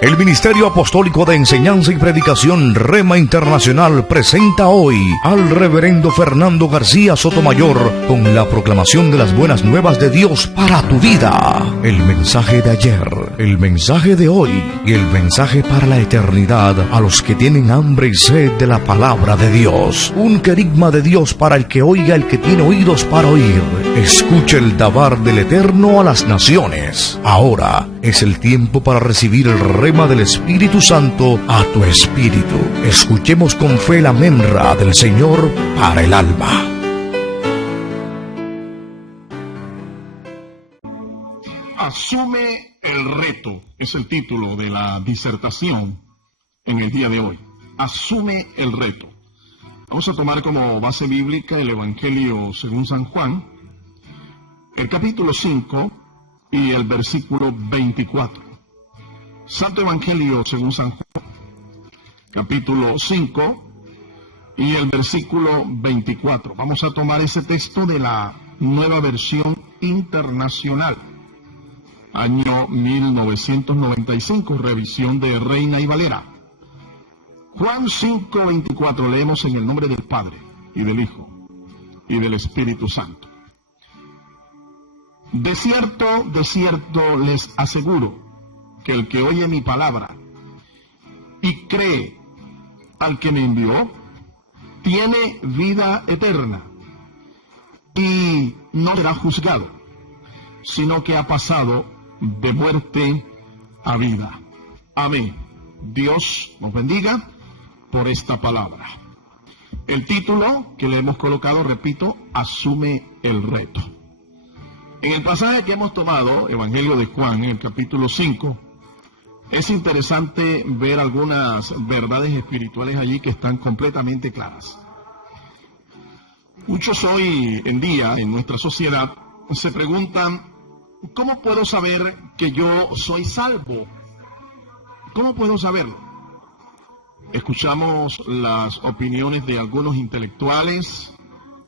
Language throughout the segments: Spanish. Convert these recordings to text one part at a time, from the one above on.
El Ministerio Apostólico de Enseñanza y Predicación Rema Internacional presenta hoy al Reverendo Fernando García Sotomayor con la proclamación de las buenas nuevas de Dios para tu vida. El mensaje de ayer, el mensaje de hoy y el mensaje para la eternidad a los que tienen hambre y sed de la palabra de Dios. Un querigma de Dios para el que oiga, el que tiene oídos para oír. Escuche el dabar del Eterno a las naciones. Ahora es el tiempo para recibir el rema del Espíritu Santo a tu espíritu. Escuchemos con fe la menra del Señor para el alma. Asume el reto, es el título de la disertación en el día de hoy. Asume el reto. Vamos a tomar como base bíblica el Evangelio según San Juan, el capítulo 5 y el versículo 24. Santo Evangelio según San Juan, capítulo 5 y el versículo 24. Vamos a tomar ese texto de la Nueva Versión Internacional, año 1995, revisión de Reina y Valera. Juan 5, 24, leemos en el nombre del Padre, y del Hijo, y del Espíritu Santo. De cierto les aseguro, que el que oye mi palabra y cree al que me envió, tiene vida eterna y no será juzgado, sino que ha pasado de muerte a vida. Amén. Dios nos bendiga por esta palabra. El título que le hemos colocado, repito, asume el reto. En el pasaje que hemos tomado, Evangelio de Juan, en el capítulo 5, es interesante ver algunas verdades espirituales allí que están completamente claras. Muchos hoy en día, en nuestra sociedad, se preguntan, ¿cómo puedo saber que yo soy salvo? ¿Cómo puedo saberlo? Escuchamos las opiniones de algunos intelectuales,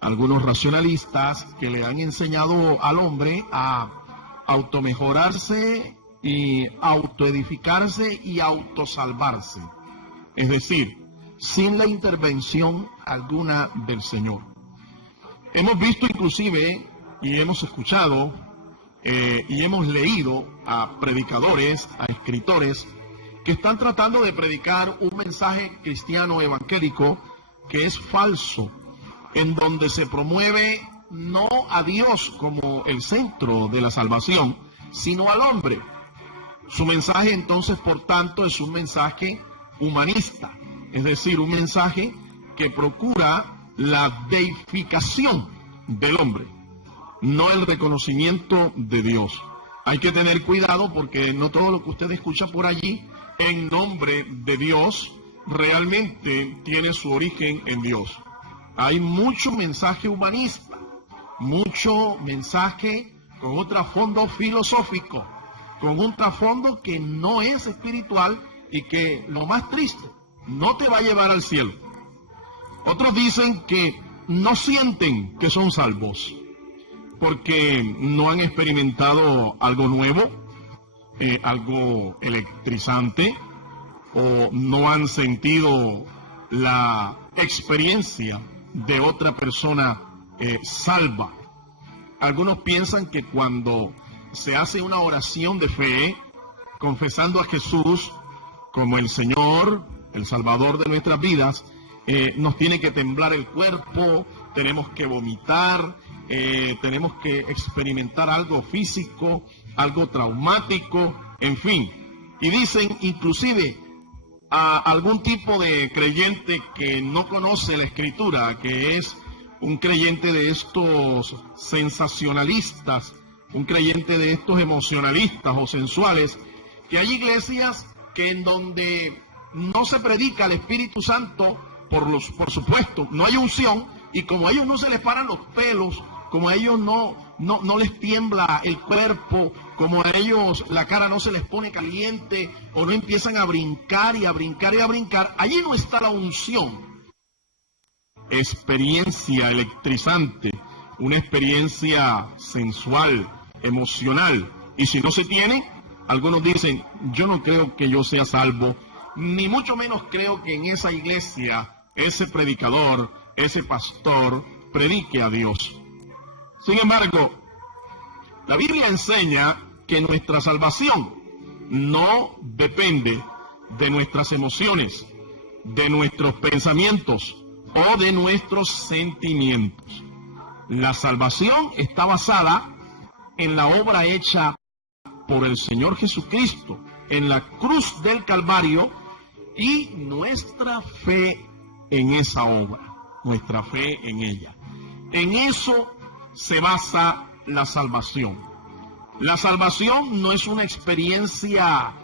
algunos racionalistas que le han enseñado al hombre a automejorarse y autoedificarse y autosalvarse, es decir, sin la intervención alguna del Señor. Hemos visto inclusive y hemos escuchado y hemos leído a predicadores, a escritores que están tratando de predicar un mensaje cristiano evangélico que es falso, en donde se promueve no a Dios como el centro de la salvación, sino al hombre. Su mensaje entonces, por tanto, es un mensaje humanista, es decir, un mensaje que procura la deificación del hombre, no el reconocimiento de Dios. Hay que tener cuidado porque no todo lo que usted escucha por allí en nombre de Dios realmente tiene su origen en Dios. Hay mucho mensaje humanista, mucho mensaje con un trasfondo filosófico, con un trasfondo que no es espiritual y que, lo más triste, no te va a llevar al cielo. Otros dicen que no sienten que son salvos porque no han experimentado algo nuevo, algo electrizante, o no han sentido la experiencia de otra persona salva. Algunos piensan que cuando se hace una oración de fe, confesando a Jesús como el Señor, el Salvador de nuestras vidas, nos tiene que temblar el cuerpo, tenemos que vomitar, tenemos que experimentar algo físico, algo traumático, en fin. Y dicen inclusive a algún tipo de creyente que no conoce la Escritura, que es un creyente de estos sensacionalistas, un creyente de estos emocionalistas o sensuales, que hay iglesias que en donde no se predica el Espíritu Santo, por supuesto, no hay unción, y como a ellos no se les paran los pelos, como a ellos no les tiembla el cuerpo, como a ellos la cara no se les pone caliente, o no empiezan a brincar y a brincar y a brincar, allí no está la unción. Experiencia electrizante, una experiencia sensual, emocional, y si no se tiene, Algunos dicen, yo no creo que yo sea salvo, ni mucho menos creo que en esa iglesia, ese predicador, ese pastor, predique a Dios. Sin embargo, la Biblia enseña que nuestra salvación no depende de nuestras emociones, de nuestros pensamientos o de nuestros sentimientos. La salvación está basada en la obra hecha por el Señor Jesucristo en la cruz del Calvario y nuestra fe en esa obra, nuestra fe en ella. En eso se basa la salvación. La salvación no es una experiencia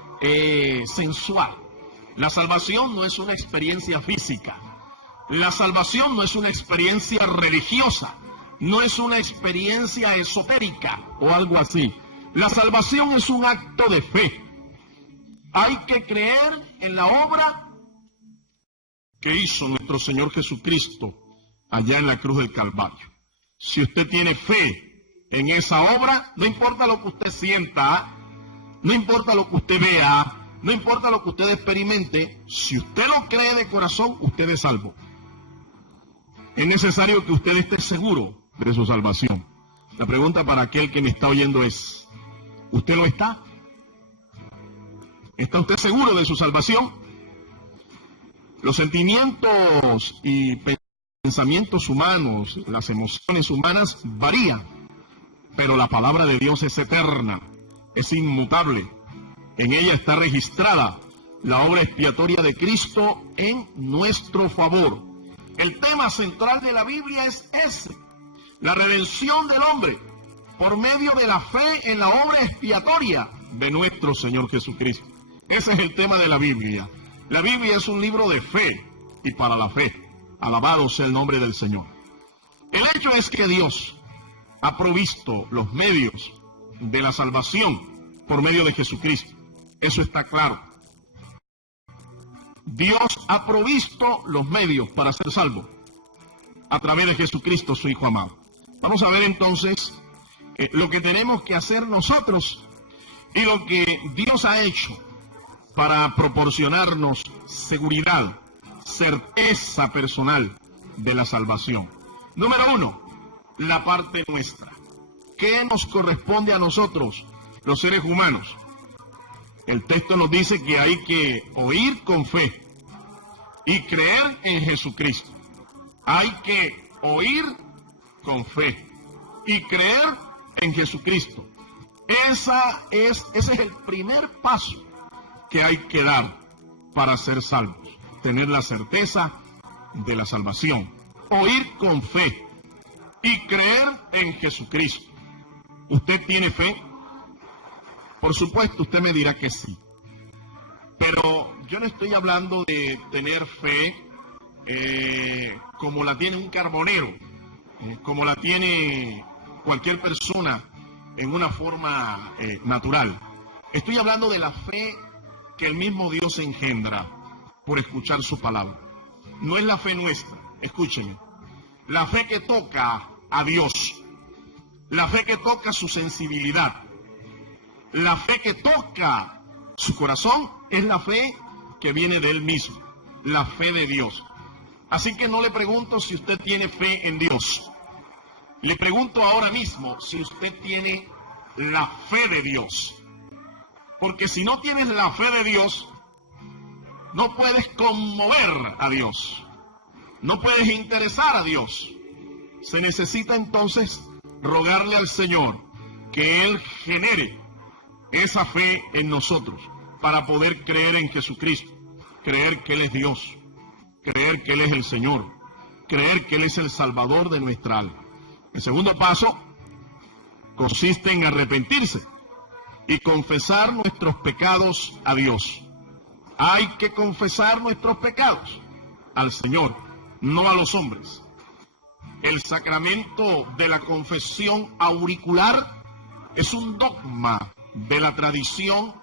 sensual. La salvación no es una experiencia física. La salvación no es una experiencia religiosa. No es una experiencia esotérica o algo así. La salvación es un acto de fe. Hay que creer en la obra que hizo nuestro Señor Jesucristo allá en la cruz del Calvario. Si usted tiene fe en esa obra, no importa lo que usted sienta, no importa lo que usted vea, no importa lo que usted experimente, si usted lo cree de corazón, usted es salvo. Es necesario que usted esté seguro de su salvación. La pregunta para aquel que me está oyendo es, ¿usted lo está? ¿Está usted seguro de su salvación? Los sentimientos y pensamientos humanos, las emociones humanas varían, pero la palabra de Dios es eterna, es inmutable. En ella está registrada la obra expiatoria de Cristo en nuestro favor. El tema central de la Biblia es ese, la redención del hombre por medio de la fe en la obra expiatoria de nuestro Señor Jesucristo. Ese es el tema de la Biblia. La Biblia es un libro de fe y para la fe. Alabado sea el nombre del Señor. El hecho es que Dios ha provisto los medios de la salvación por medio de Jesucristo. Eso está claro. Dios ha provisto los medios para ser salvo a través de Jesucristo, su Hijo amado. Vamos a ver entonces lo que tenemos que hacer nosotros y lo que Dios ha hecho para proporcionarnos seguridad, certeza personal de la salvación. Número 1, la parte nuestra. ¿Qué nos corresponde a nosotros, los seres humanos? El texto nos dice que hay que oír con fe y creer en Jesucristo. Hay que oír con fe y creer en Jesucristo. Ese es el primer paso que hay que dar para ser salvos. Tener la certeza de la salvación. Oír con fe y creer en Jesucristo. ¿Usted tiene fe? Por supuesto, usted me dirá que sí. Pero yo no estoy hablando de tener fe como la tiene un carbonero, como la tiene cualquier persona en una forma natural. Estoy hablando de la fe que el mismo Dios engendra por escuchar su palabra. No es la fe nuestra, escúchenme. La fe que toca a Dios, la fe que toca su sensibilidad, la fe que toca su corazón es la fe que viene de Él mismo, la fe de Dios. Así que no le pregunto si usted tiene fe en Dios. Le pregunto ahora mismo si usted tiene la fe de Dios. Porque si no tienes la fe de Dios, no puedes conmover a Dios. No puedes interesar a Dios. Se necesita entonces rogarle al Señor que Él genere esa fe en nosotros para poder creer en Jesucristo, creer que Él es Dios, creer que Él es el Señor, creer que Él es el Salvador de nuestra alma. El segundo paso consiste en arrepentirse y confesar nuestros pecados a Dios. Hay que confesar nuestros pecados al Señor, no a los hombres. El sacramento de la confesión auricular es un dogma de la tradición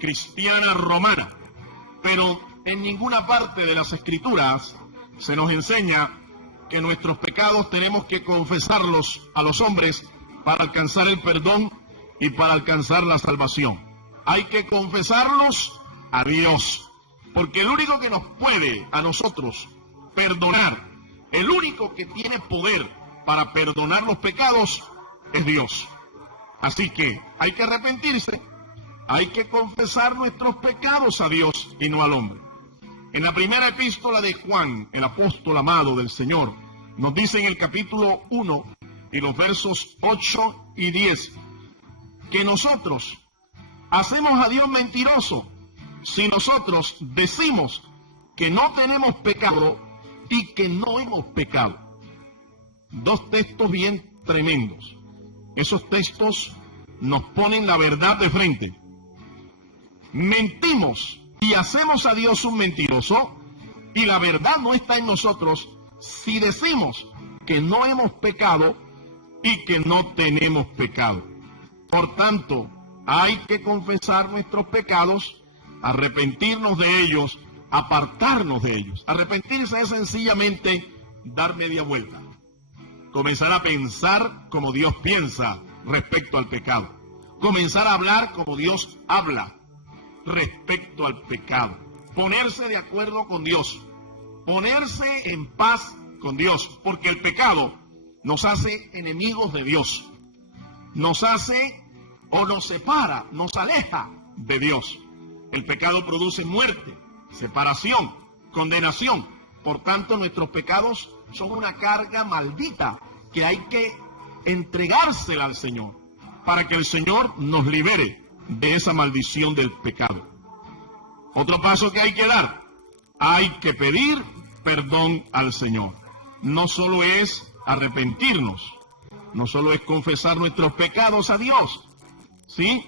cristiana romana, pero en ninguna parte de las Escrituras se nos enseña que nuestros pecados tenemos que confesarlos a los hombres para alcanzar el perdón y para alcanzar la salvación. hay que confesarlos a Dios. Porque el único que nos puede a nosotros perdonar, el único que tiene poder para perdonar los pecados es Dios. Así que hay que arrepentirse, hay que confesar nuestros pecados a Dios y no al hombre. En la primera epístola de Juan, el apóstol amado del Señor, nos dice en el capítulo 1 y los versos 8 y 10, que nosotros hacemos a Dios mentiroso si nosotros decimos que no tenemos pecado y que no hemos pecado. Dos textos bien tremendos. Esos textos nos ponen la verdad de frente. Mentimos y hacemos a Dios un mentiroso, y la verdad no está en nosotros si decimos que no hemos pecado y que no tenemos pecado. Por tanto, hay que confesar nuestros pecados, arrepentirnos de ellos, apartarnos de ellos. Arrepentirse es sencillamente dar media vuelta. Comenzar a pensar como Dios piensa respecto al pecado. Comenzar a hablar como Dios habla respecto al pecado. Ponerse de acuerdo con Dios. Ponerse en paz con Dios. Porque el pecado nos hace enemigos de Dios. Nos hace o nos separa, nos aleja de Dios. El pecado produce muerte, separación, condenación. Por tanto, nuestros pecados son una carga maldita que hay que entregársela al Señor para que el Señor nos libere de esa maldición del pecado. Otro paso que hay que dar, hay que pedir perdón al Señor. No solo es arrepentirnos, no solo es confesar nuestros pecados a Dios, ¿sí?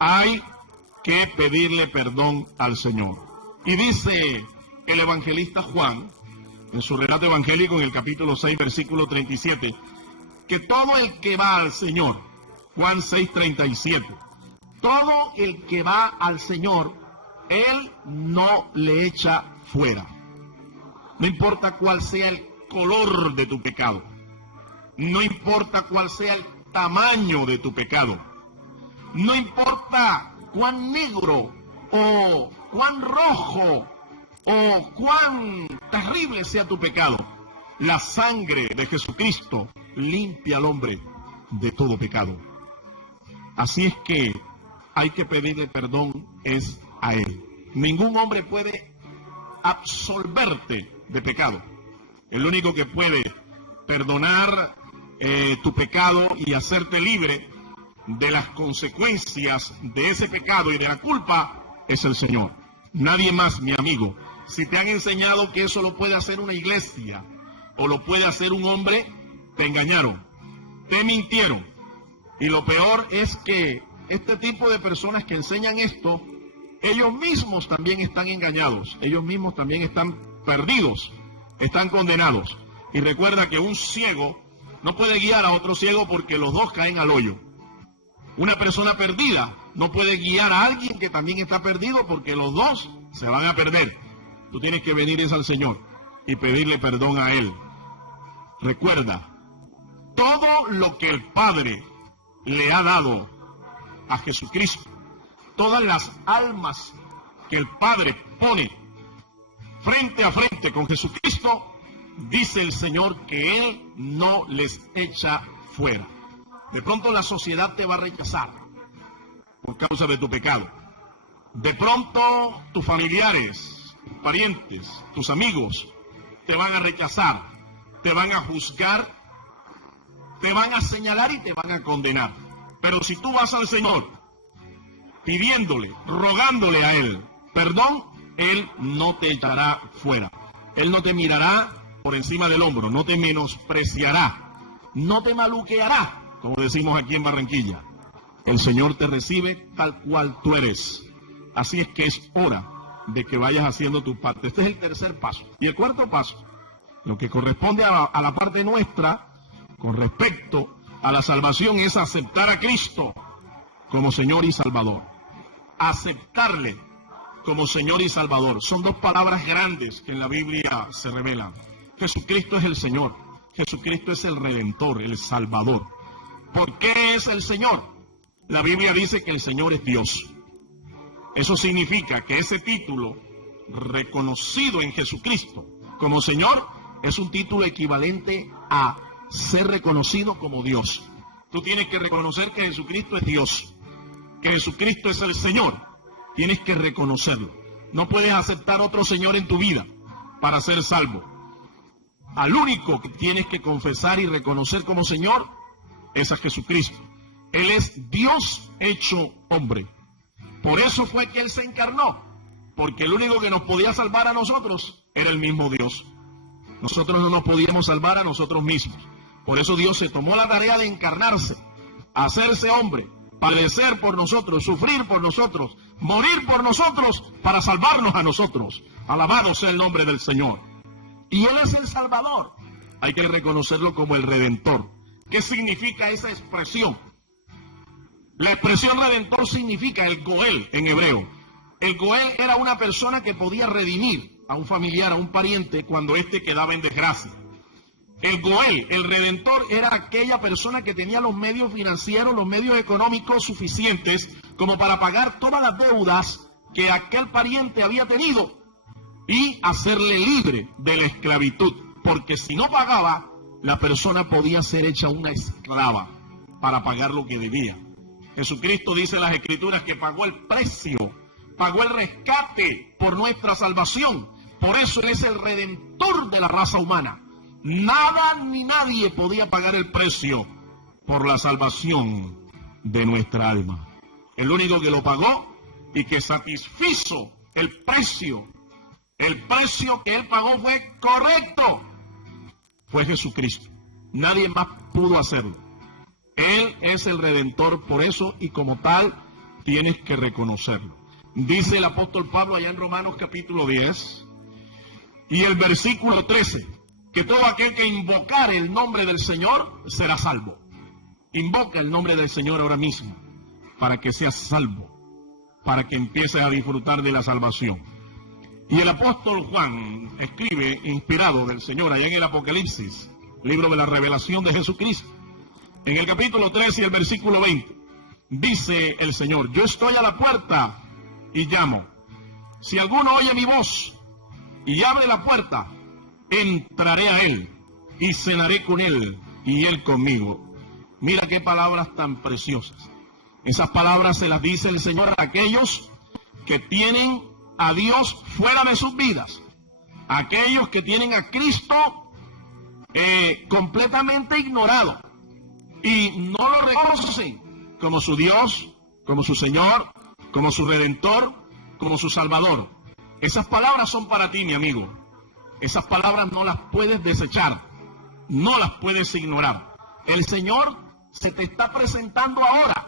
Hay que pedirle perdón al Señor. Y dice el evangelista Juan, en su relato evangélico en el capítulo 6, versículo 37, que todo el que va al Señor, Juan 6, 37, todo el que va al Señor, Él no le echa fuera. No importa cuál sea el color de tu pecado, no importa cuál sea el tamaño de tu pecado, no importa cuán negro o cuán rojo o cuán terrible sea tu pecado, la sangre de Jesucristo limpia al hombre de todo pecado. Así es que hay que pedirle perdón es a Él. Ningún hombre puede absolverte de pecado. El único que puede perdonar tu pecado y hacerte libre de las consecuencias de ese pecado y de la culpa es el Señor. Nadie más, mi amigo. Si te han enseñado que eso lo puede hacer una iglesia o lo puede hacer un hombre, te engañaron, te mintieron. Y lo peor es que este tipo de personas que enseñan esto, ellos mismos también están engañados, ellos mismos también están perdidos, están condenados. Y recuerda que un ciego no puede guiar a otro ciego porque los dos caen al hoyo. Una persona perdida no puede guiar a alguien que también está perdido porque los dos se van a perder. Tú tienes que venir al Señor y pedirle perdón a Él. Recuerda, todo lo que el Padre le ha dado a Jesucristo, todas las almas que el Padre pone frente a frente con Jesucristo, dice el Señor que Él no les echa fuera. De pronto la sociedad te va a rechazar por causa de tu pecado. De pronto tus familiares, tus parientes, tus amigos te van a rechazar, te van a juzgar, te van a señalar y te van a condenar. Pero si tú vas al Señor pidiéndole, rogándole a Él perdón, Él no te echará fuera. Él no te mirará por encima del hombro, no te menospreciará, no te maluqueará, como decimos aquí en Barranquilla. El Señor te recibe tal cual tú eres. Así es que es hora de que vayas haciendo tu parte. Este es el tercer paso. Y el cuarto paso, lo que corresponde a la parte nuestra con respecto a la salvación, es aceptar a Cristo como Señor y Salvador. Aceptarle como Señor y Salvador. Son dos palabras grandes que en la Biblia se revelan. Jesucristo es el Señor. Jesucristo es el Redentor, el Salvador. ¿Por qué es el Señor? La Biblia dice que el Señor es Dios. Eso significa que ese título, reconocido en Jesucristo como Señor, es un título equivalente a ser reconocido como Dios. Tú tienes que reconocer que Jesucristo es Dios, que Jesucristo es el Señor. Tienes que reconocerlo. No puedes aceptar otro Señor en tu vida para ser salvo. Al único que tienes que confesar y reconocer como Señor es a Jesucristo. Él es Dios hecho hombre. Por eso fue que Él se encarnó, porque el único que nos podía salvar a nosotros era el mismo Dios. Nosotros no nos podíamos salvar a nosotros mismos. Por eso Dios se tomó la tarea de encarnarse, hacerse hombre, padecer por nosotros, sufrir por nosotros, morir por nosotros, para salvarnos a nosotros. Alabado sea el nombre del Señor. Y Él es el Salvador. Hay que reconocerlo como el Redentor. ¿Qué significa esa expresión? La expresión Redentor significa el Goel en hebreo. El Goel era una persona que podía redimir a un familiar, a un pariente, cuando éste quedaba en desgracia. El Goel, el Redentor, era aquella persona que tenía los medios financieros, los medios económicos suficientes como para pagar todas las deudas que aquel pariente había tenido y hacerle libre de la esclavitud. Porque si no pagaba, la persona podía ser hecha una esclava para pagar lo que debía. Jesucristo dice en las Escrituras que pagó el precio, pagó el rescate por nuestra salvación. Por eso Él es el Redentor de la raza humana. Nada ni nadie podía pagar el precio por la salvación de nuestra alma. El único que lo pagó y que satisfizo el precio que Él pagó fue correcto, fue Jesucristo. Nadie más pudo hacerlo. Él es el Redentor, por eso, y como tal, tienes que reconocerlo. Dice el apóstol Pablo allá en Romanos capítulo 10 y el versículo 13, que todo aquel que invocar el nombre del Señor será salvo. Invoca el nombre del Señor ahora mismo para que seas salvo, para que empieces a disfrutar de la salvación. Y el apóstol Juan escribe, inspirado del Señor, allá en el Apocalipsis, libro de la revelación de Jesucristo, en el capítulo 13 y el versículo 20, dice el Señor: yo estoy a la puerta y llamo. Si alguno oye mi voz y abre la puerta, entraré a él y cenaré con él y él conmigo. Mira qué palabras tan preciosas. Esas palabras se las dice el Señor a aquellos que tienen a Dios fuera de sus vidas, aquellos que tienen a Cristo completamente ignorado y no lo reconocen como su Dios, como su Señor, como su Redentor, como su Salvador. Esas palabras son para ti, mi amigo. Esas palabras no las puedes desechar, no las puedes ignorar. El Señor se te está presentando ahora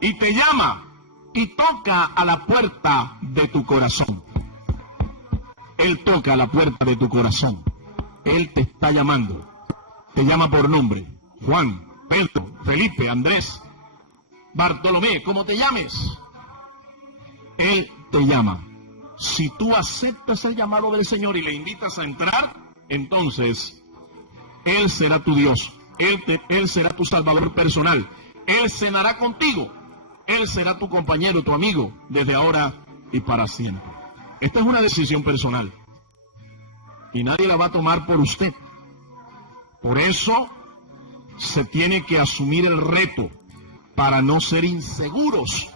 y te llama y toca a la puerta de tu corazón. Él toca a la puerta de tu corazón. Él te está llamando. Te llama por nombre. Juan, Pedro, Felipe, Andrés, Bartolomé, como te llames. Él te llama. Si tú aceptas el llamado del Señor y le invitas a entrar, entonces Él será tu Dios. Él será tu Salvador personal. Él cenará contigo. Él será tu compañero, tu amigo, desde ahora y para siempre. Esta es una decisión personal y nadie la va a tomar por usted. Por eso se tiene que asumir el reto para no ser inseguros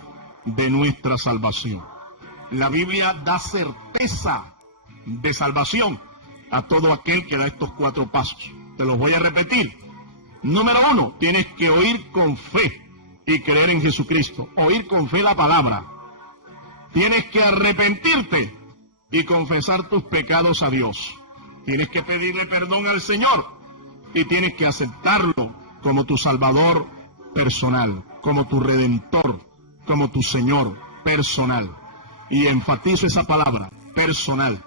de nuestra salvación. La Biblia da certeza de salvación a todo aquel que da estos 4 pasos. Te los voy a repetir. Número 1, tienes que oír con fe y creer en Jesucristo. Oír con fe la palabra. Tienes que arrepentirte y confesar tus pecados a Dios. Tienes que pedirle perdón al Señor y tienes que aceptarlo como tu Salvador personal, como tu Redentor, como tu Señor personal. Y enfatizo esa palabra, personal,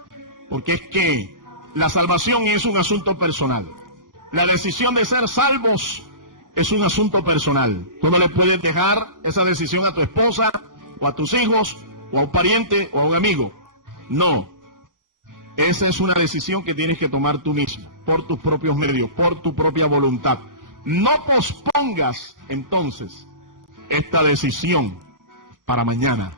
porque es que la salvación es un asunto personal. La decisión de ser salvos es un asunto personal. Tú no le puedes dejar esa decisión a tu esposa, o a tus hijos, o a un pariente, o a un amigo. No. Esa es una decisión que tienes que tomar tú mismo, por tus propios medios, por tu propia voluntad. No pospongas, entonces, esta decisión para mañana.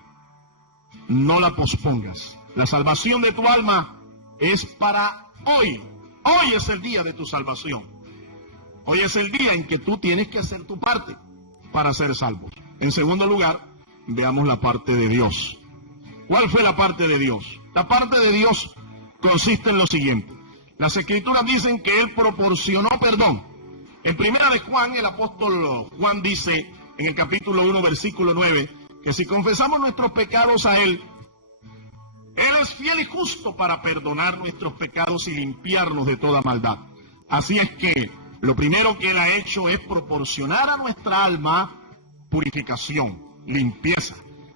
no la pospongas. La salvación de tu alma es para hoy. Hoy es el día de tu salvación. Hoy es el día en que tú tienes que hacer tu parte para ser salvo. En segundo lugar, veamos la parte de Dios. ¿Cuál fue la parte de Dios? La parte de Dios consiste en lo siguiente. Las Escrituras dicen que Él proporcionó perdón. En primera de Juan, el apóstol Juan dice, en el capítulo 1, versículo 9, que si confesamos nuestros pecados a Él es fiel y justo para perdonar nuestros pecados y limpiarnos de toda maldad. Así es que lo primero que Él ha hecho es proporcionar a nuestra alma purificación, limpieza.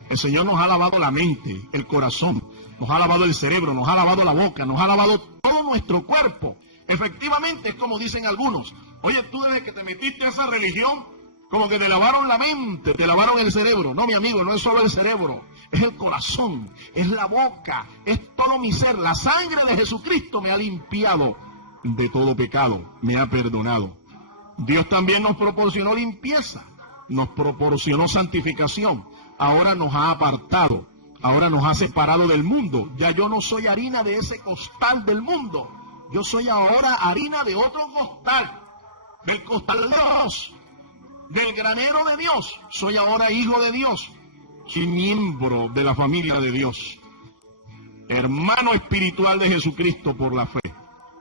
El Señor nos ha lavado la mente, el corazón, nos ha lavado el cerebro, nos ha lavado la boca, nos ha lavado todo nuestro cuerpo. Efectivamente, es como dicen algunos, oye, tú desde que te metiste a esa religión, como que te lavaron la mente, te lavaron el cerebro. No, mi amigo, no es solo el cerebro, es el corazón, es la boca, es todo mi ser. La sangre de Jesucristo me ha limpiado de todo pecado, me ha perdonado. Dios también nos proporcionó limpieza, nos proporcionó santificación. Ahora nos ha apartado, ahora nos ha separado del mundo. Ya yo no soy harina de ese costal del mundo. Yo soy ahora harina de otro costal, del costal de Dios, del granero de Dios. Soy ahora hijo de Dios, soy miembro de la familia de Dios, hermano espiritual de Jesucristo por la fe.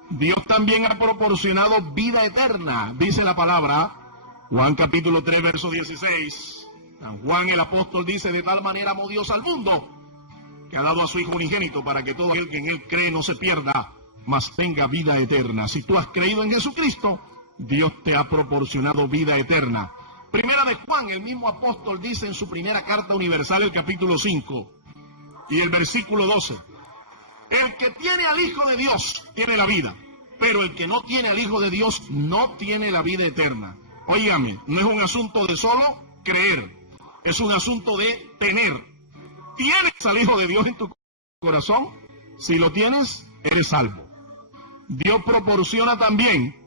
Dios también ha proporcionado vida eterna, dice la palabra, Juan capítulo 3, verso 16. San Juan el apóstol dice, de tal manera amó Dios al mundo, que ha dado a su Hijo unigénito, para que todo aquel que en Él cree no se pierda, mas tenga vida eterna. Si tú has creído en Jesucristo, Dios te ha proporcionado vida eterna. Primera de Juan, el mismo apóstol dice en su primera carta universal, el capítulo 5, y el versículo 12, el que tiene al Hijo de Dios tiene la vida, pero el que no tiene al Hijo de Dios no tiene la vida eterna. Óigame, no es un asunto de solo creer, es un asunto de tener. ¿Tienes al Hijo de Dios en tu corazón? Si lo tienes, eres salvo. Dios proporciona también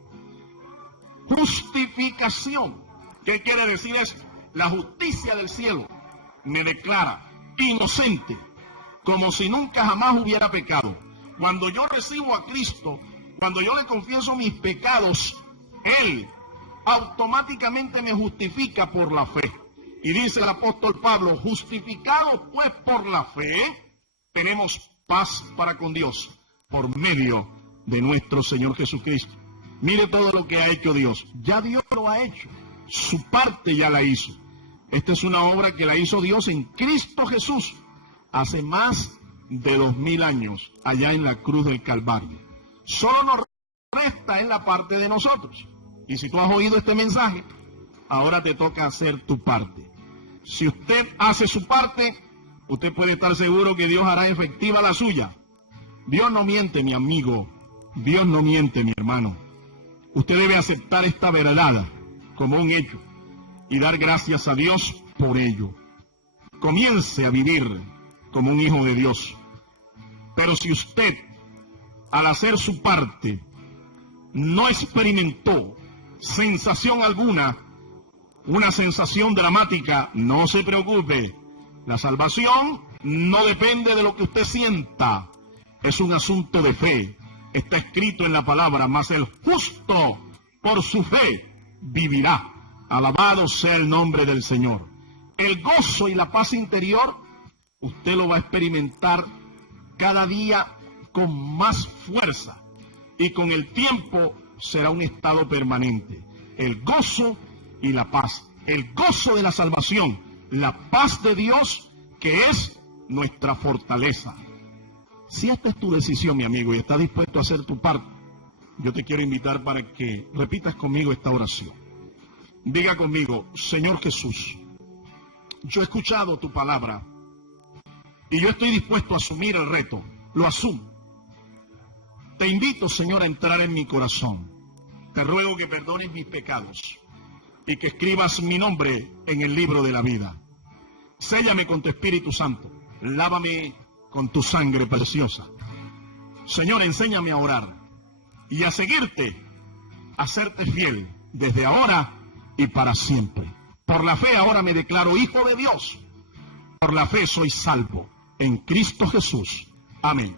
justificación. ¿Qué quiere decir eso? La justicia del cielo me declara inocente, como si nunca jamás hubiera pecado. Cuando yo recibo a Cristo, cuando yo le confieso mis pecados, Él automáticamente me justifica por la fe. Y dice el apóstol Pablo, justificados pues por la fe, tenemos paz para con Dios, por medio de nuestro Señor Jesucristo. Mire todo lo que ha hecho Dios. Ya Dios lo ha hecho. Su parte ya la hizo. Esta es una obra que la hizo Dios en Cristo Jesús hace más de 2000 años, allá en la cruz del Calvario. Solo nos resta en la parte de nosotros. Y si tú has oído este mensaje, ahora te toca hacer tu parte. Si usted hace su parte, usted puede estar seguro que Dios hará efectiva la suya. Dios no miente, mi amigo. Dios no miente, mi hermano. Usted debe aceptar esta verdad como un hecho y dar gracias a Dios por ello. Comience a vivir como un hijo de Dios. Pero si usted, al hacer su parte, no experimentó sensación alguna, una sensación dramática, no se preocupe. La salvación no depende de lo que usted sienta. Es un asunto de fe. Está escrito en la palabra, mas el justo por su fe vivirá. Alabado sea el nombre del Señor. El gozo y la paz interior, usted lo va a experimentar cada día con más fuerza. Y con el tiempo será un estado permanente. El gozo y la paz. El gozo de la salvación. La paz de Dios, que es nuestra fortaleza. Si esta es tu decisión, mi amigo, y estás dispuesto a hacer tu parte, yo te quiero invitar para que repitas conmigo esta oración. Diga conmigo, Señor Jesús, yo he escuchado tu palabra y yo estoy dispuesto a asumir el reto. Lo asumo. Te invito, Señor, a entrar en mi corazón. Te ruego que perdones mis pecados y que escribas mi nombre en el libro de la vida. Séllame con tu Espíritu Santo. Lávame con tu sangre preciosa. Señor, enséñame a orar y a seguirte, a serte fiel desde ahora y para siempre. Por la fe ahora me declaro hijo de Dios. Por la fe soy salvo. en Cristo Jesús. Amén.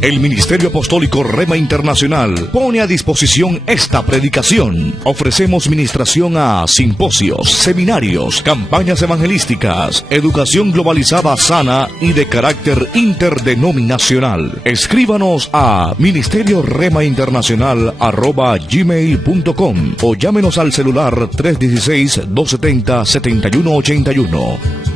El Ministerio Apostólico Rema Internacional pone a disposición esta predicación. Ofrecemos ministración a simposios, seminarios, campañas evangelísticas, educación globalizada sana y de carácter interdenominacional. Escríbanos a ministerioremainternacional@gmail.com o llámenos al celular 316-270-7181.